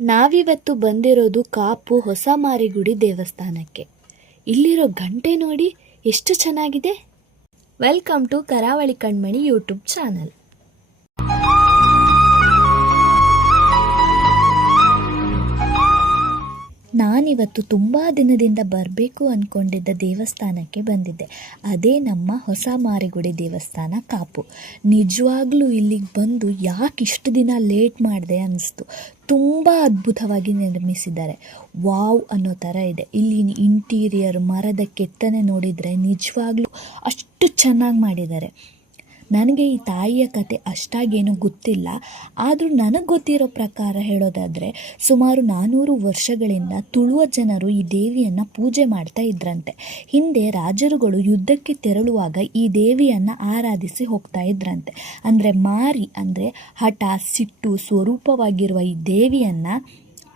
ನಾವಿವತ್ತು ಬಂದಿರೋದು ಕಾಪು ಹೊಸ ಮಾರಿಗುಡಿ ದೇವಸ್ಥಾನಕ್ಕೆ. ಇಲ್ಲಿರೋ ಗಂಟೆ ನೋಡಿ ಎಷ್ಟು ಚೆನ್ನಾಗಿದೆ. ವೆಲ್ಕಮ್ ಟು ಕರಾವಳಿ ಕಣ್ಮಣಿ ಯೂಟ್ಯೂಬ್ ಚಾನಲ್. ನಾನಿವತ್ತು ತುಂಬ ದಿನದಿಂದ ಬರಬೇಕು ಅಂದ್ಕೊಂಡಿದ್ದ ದೇವಸ್ಥಾನಕ್ಕೆ ಬಂದಿದ್ದೆ. ಅದೇ ನಮ್ಮ ಹೊಸ ಮಾರಿಗುಡಿ ದೇವಸ್ಥಾನ ಕಾಪು. ನಿಜವಾಗ್ಲೂ ಇಲ್ಲಿಗೆ ಬಂದು ಯಾಕೆ ಇಷ್ಟು ದಿನ ಲೇಟ್ ಮಾಡಿದೆ ಅನ್ನಿಸ್ತು. ತುಂಬ ಅದ್ಭುತವಾಗಿ ನಿರ್ಮಿಸಿದ್ದಾರೆ. ವಾವ್ ಅನ್ನೋ ಥರ ಇದೆ. ಇಲ್ಲಿ ಇಂಟೀರಿಯರ್, ಮರದ ಕೆತ್ತನೆ ನೋಡಿದರೆ ನಿಜವಾಗ್ಲೂ ಅಷ್ಟು ಚೆನ್ನಾಗಿ ಮಾಡಿದ್ದಾರೆ. ನನಗೆ ಈ ತಾಯಿಯ ಕತೆ ಅಷ್ಟಾಗೇನು ಗೊತ್ತಿಲ್ಲ. ಆದರೂ ನನಗೆ ಗೊತ್ತಿರೋ ಪ್ರಕಾರ ಹೇಳೋದಾದರೆ ಸುಮಾರು 400 ವರ್ಷಗಳಿಂದ ತುಳುವ ಜನರು ಈ ದೇವಿಯನ್ನು ಪೂಜೆ ಮಾಡ್ತಾ ಇದ್ರಂತೆ. ಹಿಂದೆ ರಾಜರುಗಳು ಯುದ್ಧಕ್ಕೆ ತೆರಳುವಾಗ ಈ ದೇವಿಯನ್ನು ಆರಾಧಿಸಿ ಹೋಗ್ತಾ ಇದ್ರಂತೆ. ಅಂದರೆ ಮಾರಿ ಅಂದರೆ ಹಠ, ಸಿಟ್ಟು ಸ್ವರೂಪವಾಗಿರುವ ಈ ದೇವಿಯನ್ನು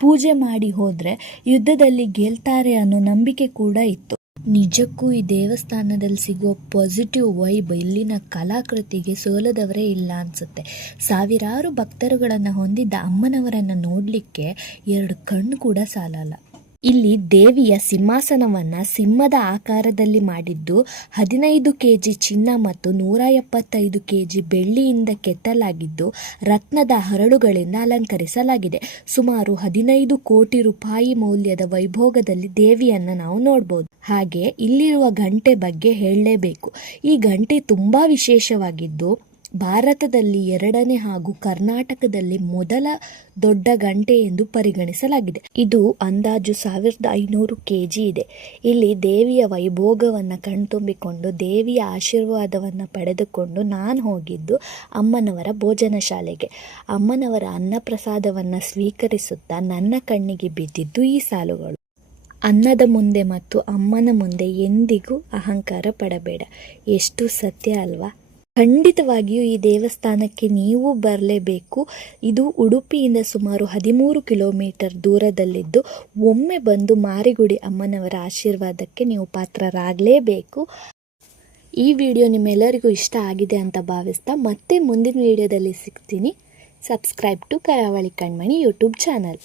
ಪೂಜೆ ಮಾಡಿ ಹೋದರೆ ಯುದ್ಧದಲ್ಲಿ ಗೆಲ್ತಾರೆ ಅನ್ನೋ ನಂಬಿಕೆ ಕೂಡ ಇತ್ತು. ನಿಜಕ್ಕೂ ಈ ದೇವಸ್ಥಾನದಲ್ಲಿ ಸಿಗೋ ಪಾಸಿಟಿವ್ ವೈಬ್ ಇಲ್ಲಿನ ಕಲಾಕೃತಿಗೆ ಸೋಲದವರೇ ಇಲ್ಲ ಅನಿಸುತ್ತೆ. ಸಾವಿರಾರು ಭಕ್ತರುಗಳನ್ನು ಹೊಂದಿದ್ದ ಅಮ್ಮನವರನ್ನು ನೋಡಲಿಕ್ಕೆ 2 ಕಣ್ಣು ಕೂಡ ಸಾಲಲ್ಲ. ಇಲ್ಲಿ ದೇವಿಯ ಸಿಂಹಾಸನವನ್ನು ಸಿಂಹದ ಆಕಾರದಲ್ಲಿ ಮಾಡಿದ್ದು 15 kg ಚಿನ್ನ ಮತ್ತು 175 kg ಬೆಳ್ಳಿಯಿಂದ ಕೆತ್ತಲಾಗಿದ್ದು ರತ್ನದ ಹರಳುಗಳಿಂದ ಅಲಂಕರಿಸಲಾಗಿದೆ. ಸುಮಾರು 15 ಕೋಟಿ ರೂಪಾಯಿ ಮೌಲ್ಯದ ವೈಭೋಗದಲ್ಲಿ ದೇವಿಯನ್ನು ನಾವು ನೋಡ್ಬೋದು. ಹಾಗೆ ಇಲ್ಲಿರುವ ಗಂಟೆ ಬಗ್ಗೆ ಹೇಳಲೇಬೇಕು. ಈ ಗಂಟೆ ತುಂಬ ವಿಶೇಷವಾಗಿದ್ದು ಭಾರತದಲ್ಲಿ 2ನೇ ಹಾಗೂ ಕರ್ನಾಟಕದಲ್ಲಿ ಮೊದಲ ದೊಡ್ಡ ಗಂಟೆ ಎಂದು ಪರಿಗಣಿಸಲಾಗಿದೆ. ಇದು ಅಂದಾಜು 1500 kg ಇದೆ. ಇಲ್ಲಿ ದೇವಿಯ ವೈಭೋಗವನ್ನು ಕಣ್ತುಂಬಿಕೊಂಡು ದೇವಿಯ ಆಶೀರ್ವಾದವನ್ನು ಪಡೆದುಕೊಂಡು ನಾನು ಹೋಗಿದ್ದು ಅಮ್ಮನವರ ಭೋಜನ ಶಾಲೆಗೆ. ಅಮ್ಮನವರ ಅನ್ನಪ್ರಸಾದವನ್ನು ಸ್ವೀಕರಿಸುತ್ತಾ ನನ್ನ ಕಣ್ಣಿಗೆ ಬಿದ್ದಿದ್ದು ಈ ಸಾಲುಗಳು. ಅನ್ನದ ಮುಂದೆ ಮತ್ತು ಅಮ್ಮನ ಮುಂದೆ ಎಂದಿಗೂ ಅಹಂಕಾರ ಪಡಬೇಡ. ಎಷ್ಟು ಸತ್ಯ ಅಲ್ವಾ? ಖಂಡಿತವಾಗಿಯೂ ಈ ದೇವಸ್ಥಾನಕ್ಕೆ ನೀವು ಬರಲೇಬೇಕು. ಇದು ಉಡುಪಿಯಿಂದ ಸುಮಾರು 13 ಕಿಲೋಮೀಟರ್ ದೂರದಲ್ಲಿದ್ದು ಒಮ್ಮೆ ಬಂದು ಮಾರಿಗುಡಿ ಅಮ್ಮನವರ ಆಶೀರ್ವಾದಕ್ಕೆ ನೀವು ಪಾತ್ರರಾಗಲೇಬೇಕು. ಈ ವಿಡಿಯೋ ನಿಮ್ಮೆಲ್ಲರಿಗೂ ಇಷ್ಟ ಆಗಿದೆ ಅಂತ ಭಾವಿಸ್ತಾ ಮತ್ತೆ ಮುಂದಿನ ವಿಡಿಯೋದಲ್ಲಿ ಸಿಗ್ತೀನಿ. ಸಬ್ಸ್ಕ್ರೈಬ್ ಟು ಕರಾವಳಿ ಕಣ್ಮಣಿ ಯೂಟ್ಯೂಬ್ ಚಾನಲ್.